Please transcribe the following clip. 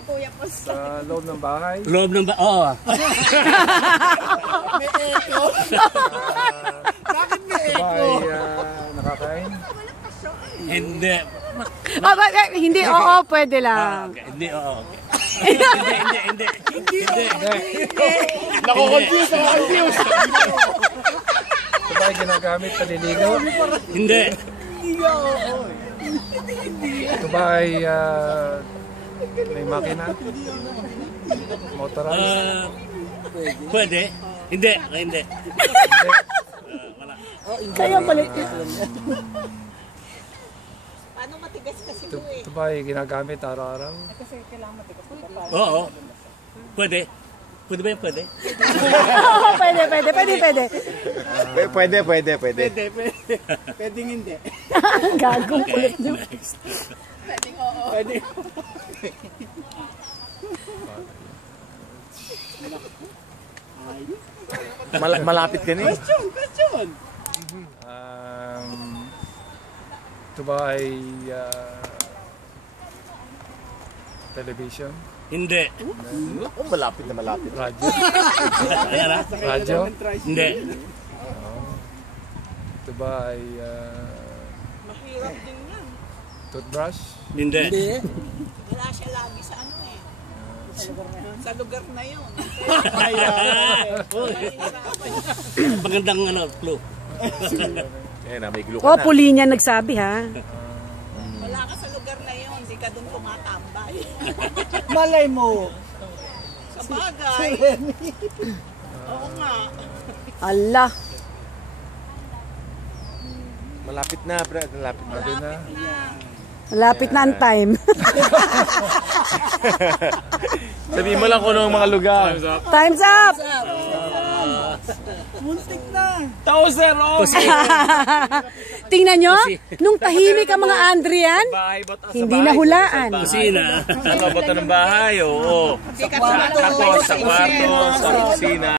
si Kuya Pos. Sa loob ng bahay. Loob ng bahay, oo. May echo. Bakit may Sa echo? bahay nakakain. Hindi. Hindi, oo, pwede lang. Okay. Hindi, oo. Okay. Hindi. Nako-confuse. Sa bahay ginagamit paliligo. Hindi. Sa bahay may makina. Motorized. Pwede. Hindi. Hindi. Wala. Kaya palit. Paano matigas kasi po eh? Sa bahay ginagamit araw-araw. Kasi kailangan matigas pa. Oo. Pwede. Pwede ba yun? Pwede? Pwede. Pwedeng hindi. Gagong kulit nyo. Next. Pwedeng oo. Pwede. Malapit ka na eh. Question. Sa bahay television. Hindi. Oh, malapit na malapit. Radyo. Ayan na. Radyo. Hindi. Sa bahay Mahirap din yan. toothbrush. Hindi. Wala siya lagi sa ano eh. Sa lugar na yun. Magandang clue. Ayan na, may glue Oh, ka na. puli niya nagsabi ha. Wala ka sa lugar na yun. Hindi ka doon tumatambay. Malay mo. Sa bagay. Oo nga. Allah. Malapit na, Brad. Malapit na. Sabi na. Malapit na ang time. Sabihin mo lang kung ano ang mga lugar. Time's up! Muntik na. Tingnan nyo, nung tahimik ang mga Andrian, hindi nahulaan. Kusina. Sa kabotan ng bahay, oo. Kasi katulad Sa kwarto, sa kusina.